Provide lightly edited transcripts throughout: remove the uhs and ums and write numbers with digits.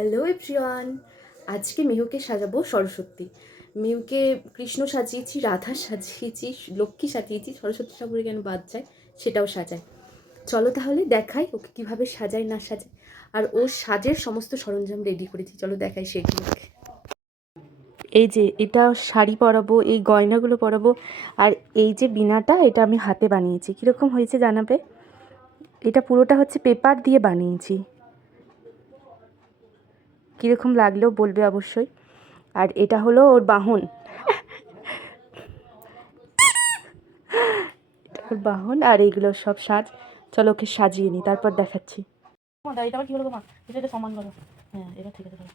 Hello everyone, আজকে মিহুকে সাজাবো সরস্বতী। মিহুকে কৃষ্ণ সাজিয়েছি, রাধা সাজিয়েছি, লক্ষ্মী সাজিয়েছি, সরস্বতী ঠাকুরে কেন বাদ যায় সেটাও সাজাই। চলো তাহলে দেখাই ওকে কীভাবে সাজাই না সাজাই, আর ও সাজের সমস্ত সরঞ্জাম রেডি করেছি, চলো দেখাই সেগুলোকে। এই যে এটা শাড়ি পরাবো, এই গয়নাগুলো পরাবো, আর এই যে বিনাটা এটা আমি হাতে বানিয়েছি। কীরকম হয়েছে জানাবে? এটা পুরোটা হচ্ছে পেপার দিয়ে বানিয়েছি, কীরকম লাগলেও বলবে অবশ্যই। আর এটা হলো ওর বাহন, ওর বাহন, আর এইগুলো সব সাজ। চলো ওকে সাজিয়ে নিই, তারপর দেখাচ্ছি। এটা আবার কি হলো মা? এটা সমান করো। হ্যাঁ, এটা ঠিক আছে।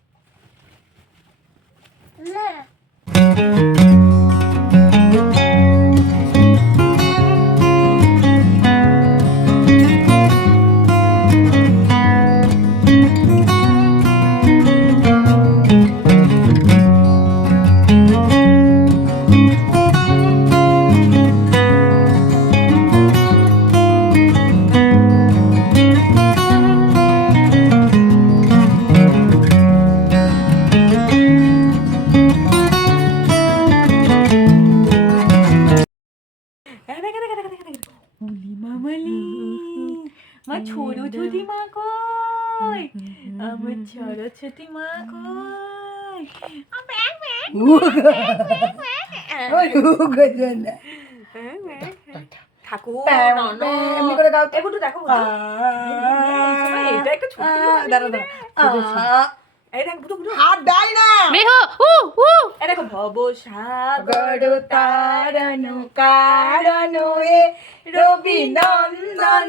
মা ছোটি মা কই? আমার ছোটি মা কই? ঠাকুর এমনি করে গাও, একটু দেখো এটা একটু ছোট দাঁড়া এই দেখ বুটু হাত দাই না মেহো এই দেখো ভব সাগর তারণু কারণু এ রবি নন্দন